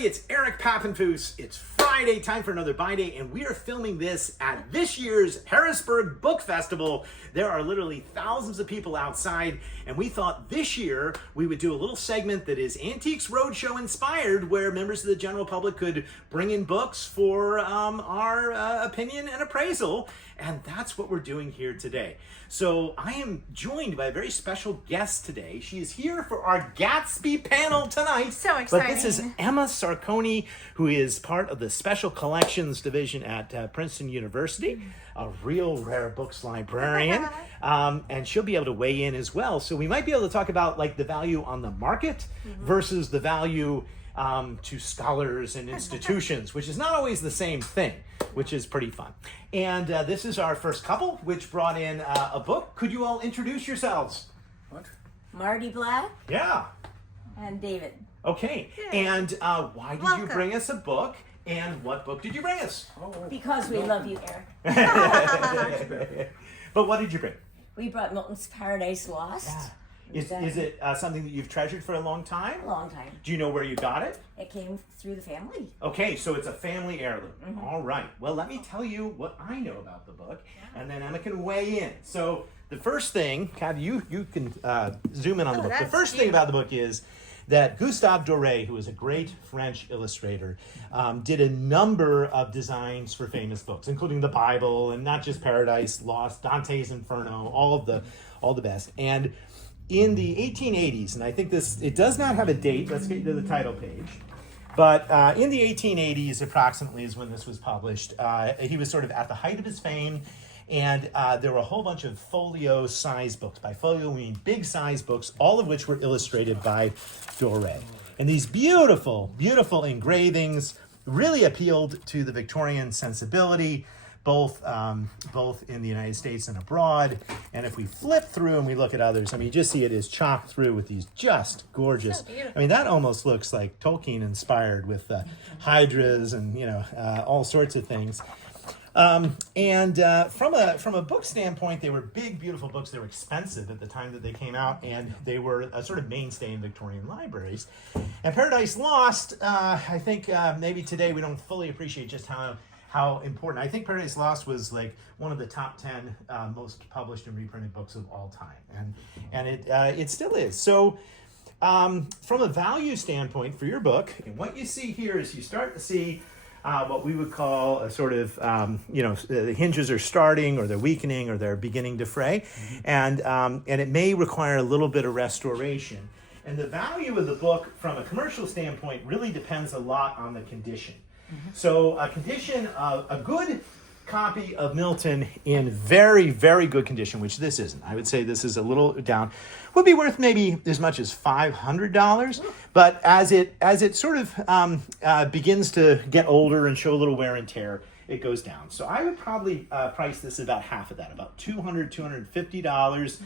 everybody, it's Eric Pappenfoos. It's Friday, time for another Buy Day, and we are filming this at this year's Harrisburg Book Festival. There are literally thousands of people outside, and we thought this year we would do a little segment that is Antiques Roadshow inspired, where members of the general public could bring in books for our opinion and appraisal, and that's what we're doing here today. So I am joined by a very special guest today. She is here for our Gatsby panel tonight. So exciting. But this is Emma Sarconi, who is part of the Special Collections Division at Princeton University, a real rare books librarian, and she'll be able to weigh in as well. So we might be able to talk about like the value on the market versus the value to scholars and institutions, which is not always the same thing, which is pretty fun. And this is our first couple, which brought in a book. Could you all introduce yourselves? What? Marty Black Yeah. and David. Okay. And why did you bring us a book? And what book did you bring us? Because we love you, Eric. But what did you bring? We brought Milton's Paradise Lost. Yeah. Is it something that you've treasured for a long time? A long time. Do you know where you got it? It came through the family. Okay, so it's a family heirloom. All right. Well, let me tell you what I know about the book, and then Emma can weigh in. So the first thing, Kathy, you can zoom in on the book. The first thing about the book is that Gustave Doré, who is a great French illustrator, did a number of designs for famous books, including the Bible, and not just Paradise Lost, Dante's Inferno, all the best. And in the 1880s, and I think it does not have a date. Let's get to the title page. But in the 1880s, approximately, is when this was published. He was sort of at the height of his fame, and there were a whole bunch of folio size books. By folio, we mean big size books, all of which were illustrated by Doré. And these beautiful, beautiful engravings really appealed to the Victorian sensibility, both in the United States and abroad. And if we flip through and we look at others, I mean, you just see it is chopped through with these just gorgeous. So I mean, that almost looks like Tolkien inspired with hydras and all sorts of things. From a book standpoint, they were big, beautiful books. They were expensive at the time that they came out, and they were a sort of mainstay in Victorian libraries. And Paradise Lost, I think maybe today we don't fully appreciate just how important. I think Paradise Lost was like one of the top 10 most published and reprinted books of all time, and it still is. So from a value standpoint for your book, what you see here is you start to see what we would call a sort of, the hinges are starting or they're weakening or they're beginning to fray, and it may require a little bit of restoration. And the value of the book from a commercial standpoint really depends a lot on the condition. So a condition of a good copy of Milton in very, very good condition, which this isn't. I would say this is a little down, would be worth maybe as much as $500. But as it sort of begins to get older and show a little wear and tear, it goes down. So I would probably price this about half of that, about $250.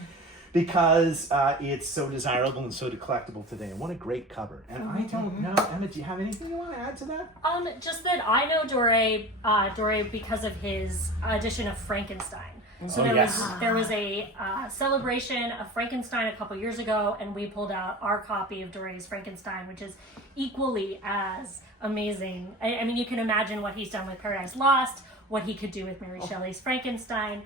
Because it's so desirable and so collectible today. And what a great cover. And I don't know, Emma, do you have anything you want to add to that? Just that I know Doré because of his edition of Frankenstein. So there was a celebration of Frankenstein a couple years ago, and we pulled out our copy of Doré's Frankenstein, which is equally as amazing. I mean, you can imagine what he's done with Paradise Lost, what he could do with Mary Shelley's Frankenstein.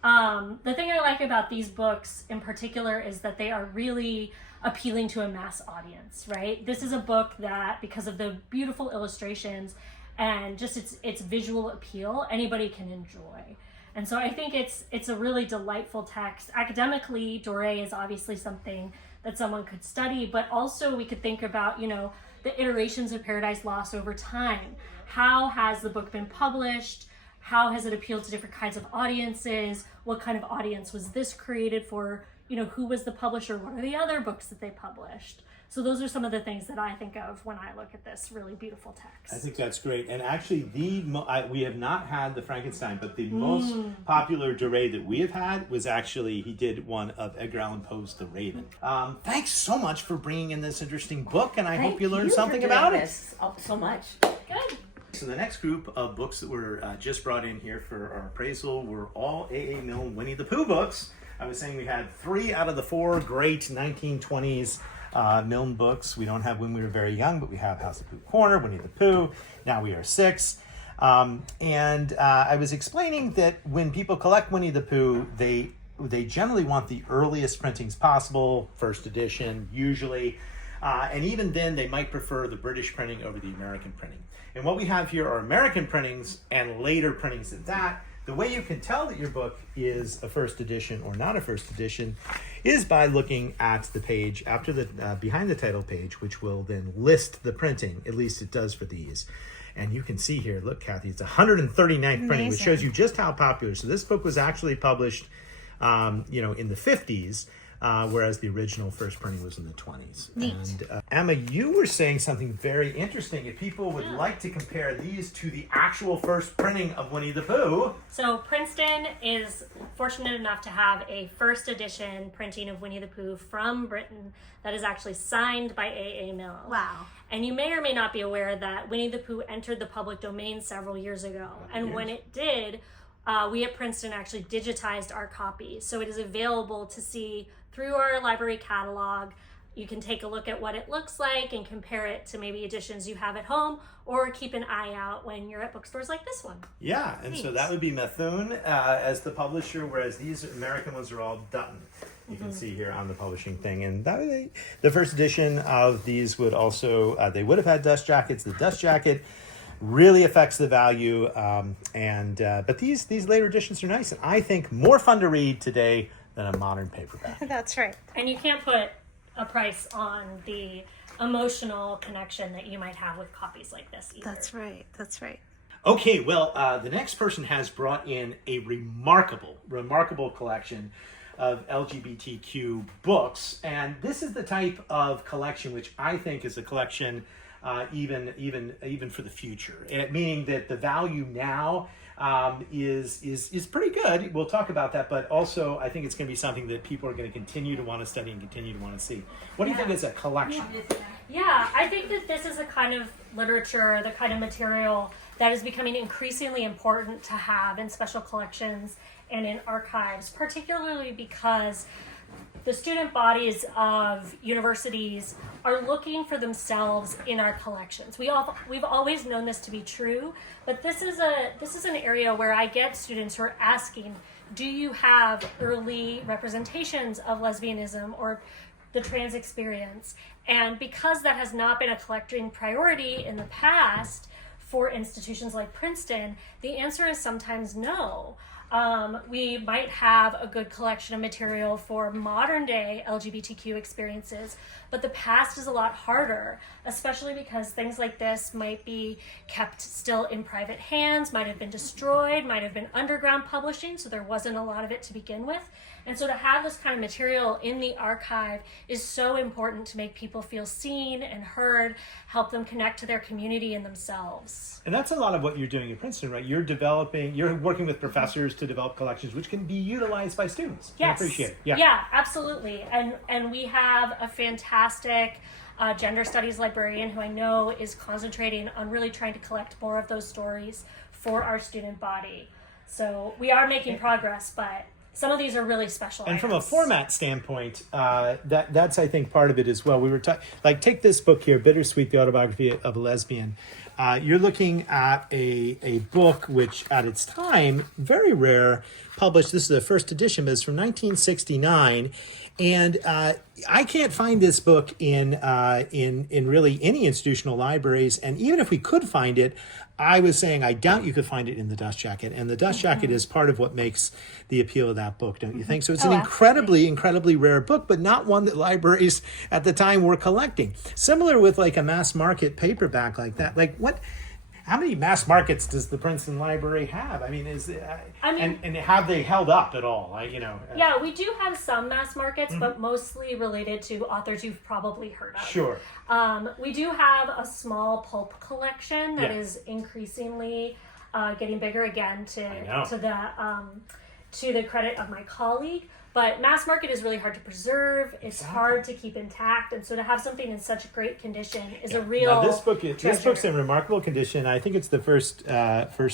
The thing I like about these books in particular is that they are really appealing to a mass audience, right? This is a book that, because of the beautiful illustrations and just its visual appeal, anybody can enjoy. And so I think it's a really delightful text. Academically, Doré is obviously something that someone could study, but also we could think about, the iterations of Paradise Lost over time. How has the book been published? How has it appealed to different kinds of audiences? What kind of audience was this created for? Who was the publisher? What are the other books that they published? So those are some of the things that I think of when I look at this really beautiful text. I think that's great. And actually, we have not had the Frankenstein, but the most popular Doré that we have had was actually, he did one of Edgar Allan Poe's The Raven. Thanks so much for bringing in this interesting book, and I hope you learned something about it. So much. Good. So the next group of books that were just brought in here for our appraisal were all A.A. Milne Winnie the Pooh books. I was saying we had 3 out of the 4 great 1920s Milton books. We don't have When We Were Very Young, but we have House of Pooh Corner, Winnie the Pooh. Now we are 6. And I was explaining that when people collect Winnie the Pooh, they generally want the earliest printings possible, first edition usually, and even then they might prefer the British printing over the American printing. And what we have here are American printings and later printings at that. The way you can tell that your book is a first edition or not a first edition is by looking at the page after the behind the title page, which will then list the printing. At least it does for these. And you can see here, look, Kathy, it's 139th printing, which shows you just how popular. So this book was actually published, in the 50s, whereas the original first printing was in the 20s. Neat. And Emma, you were saying something very interesting. If people would like to compare these to the actual first printing of Winnie the Pooh. So Princeton is fortunate enough to have a first edition printing of Winnie the Pooh from Britain that is actually signed by A.A. Milne. Wow. And you may or may not be aware that Winnie the Pooh entered the public domain several years ago. And when it did, we at Princeton actually digitized our copy. So it is available to see through our library catalog. You can take a look at what it looks like and compare it to maybe editions you have at home, or keep an eye out when you're at bookstores like this one. Yeah, and so that would be Methuen as the publisher, whereas these American ones are all Dutton. You can see here on the publishing thing. And the first edition of these would also, they would have had dust jackets. The dust jacket really affects the value. But these later editions are nice, and I think more fun to read today than a modern paperback. That's right. And you can't put a price on the emotional connection that you might have with copies like this either. That's right. That's right. Okay, well, the next person has brought in a remarkable collection of LGBTQ books, and this is the type of collection which I think is a collection even for the future, and meaning that the value now is pretty good. We'll talk about that, but also I think it's going to be something that people are going to continue to want to study and continue to want to see. What do you think is a collection? Yeah, I think that this is a kind of literature, the kind of material that is becoming increasingly important to have in special collections and in archives, particularly because the student bodies of universities are looking for themselves in our collections. We've always known this to be true, but this is an area where I get students who are asking, do you have early representations of lesbianism or the trans experience? And because that has not been a collecting priority in the past for institutions like Princeton, the answer is sometimes no. We might have a good collection of material for modern day LGBTQ experiences, but the past is a lot harder, especially because things like this might be kept still in private hands, might have been destroyed, might have been underground publishing, so there wasn't a lot of it to begin with. And so to have this kind of material in the archive is so important to make people feel seen and heard, help them connect to their community and themselves. And that's a lot of what you're doing at Princeton, right? You're working with professors to develop collections which can be utilized by students. Yes. I appreciate it. Yeah, absolutely. And we have a fantastic gender studies librarian who I know is concentrating on really trying to collect more of those stories for our student body. So we are making progress, but some of these are really special And items. from a format standpoint, that's, I think, part of it as well. We were take this book here, Bittersweet, the Autobiography of a Lesbian. You're looking at a book which, at its time, very rare, published. This is the first edition, but it's from 1969. And I can't find this book in really any institutional libraries. And even if we could find it, I was saying I doubt you could find it in the dust jacket. And the dust jacket is part of what makes the appeal of that book, don't you think? So it's an incredibly rare book, but not one that libraries at the time were collecting. Similar with like a mass market paperback like that. Like how many mass markets does the Princeton Library have? I mean, and have they held up at all? Yeah, we do have some mass markets, but mostly related to authors you've probably heard of. Sure. We do have a small pulp collection that is increasingly getting bigger again to the credit of my colleague. But mass market is really hard to preserve. It's hard to keep intact, and so to have something in such great condition is a real. Now this book's in remarkable condition. I think it's the first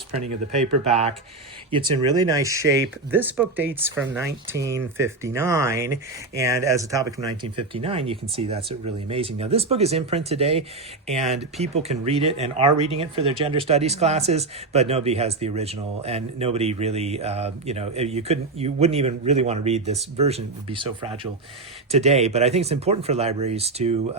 printing of the paperback. It's in really nice shape. This book dates from 1959, and as a topic from 1959, you can see that's really amazing. Now this book is in print today, and people can read it and are reading it for their gender studies classes, but nobody has the original, and nobody really, you wouldn't even really want to read this version. It would be so fragile today. But I think it's important for libraries to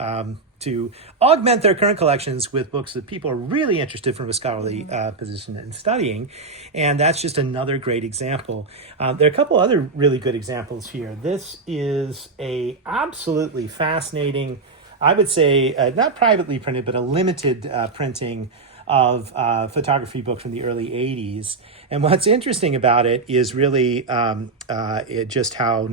augment their current collections with books that people are really interested from a scholarly position in studying. And that's just another great example. There are a couple other really good examples here. This is a absolutely fascinating, I would say, not privately printed, but a limited printing of photography book from the early 80s. And what's interesting about it is really just how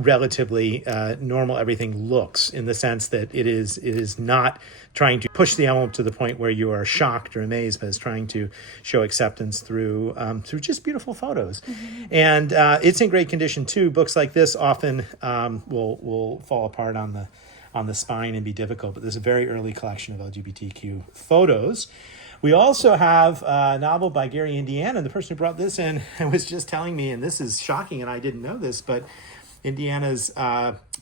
relatively normal everything looks, in the sense that it is not trying to push the envelope to the point where you are shocked or amazed, but it's trying to show acceptance through just beautiful photos. And it's in great condition too. Books like this often will fall apart on the spine and be difficult, but there's a very early collection of LGBTQ photos. We also have a novel by Gary Indiana. The person who brought this in was just telling me, and this is shocking, and I didn't know this, but Indiana's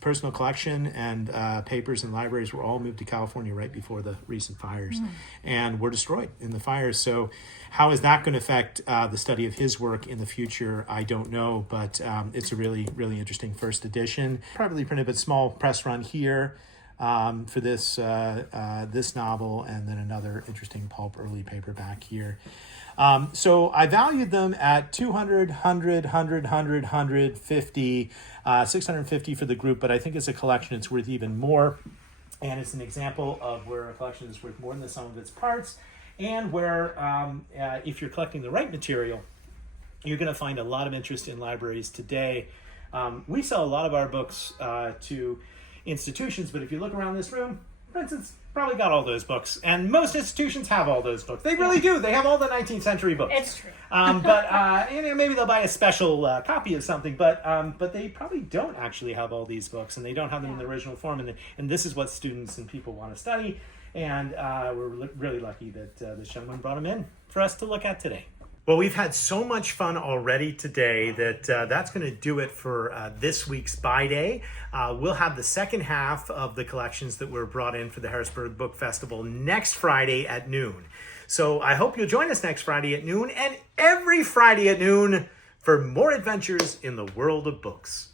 personal collection and papers and libraries were all moved to California right before the recent fires and were destroyed in the fires. So how is that going to affect the study of his work in the future? I don't know, but it's a really, really interesting first edition. Privately printed, but small press run here for this novel, and then another interesting pulp early paperback here. So I valued them at $200, $100, $100, $100, $150, $650 for the group, but I think as a collection it's worth even more. And it's an example of where a collection is worth more than the sum of its parts, and where if you're collecting the right material, you're going to find a lot of interest in libraries today. We sell a lot of our books to institutions, but if you look around this room, Princeton's probably got all those books, and most institutions have all those books. They really do. They have all the 19th century books. It's true. But maybe they'll buy a special copy of something, but they probably don't actually have all these books, and they don't have them in the original form. And this is what students and people want to study, and we're really lucky that this gentleman brought them in for us to look at today. Well, we've had so much fun already today that that's going to do it for this week's Buy Day. We'll have the second half of the collections that were brought in for the Harrisburg Book Festival next Friday at noon. So I hope you'll join us next Friday at noon and every Friday at noon for more adventures in the world of books.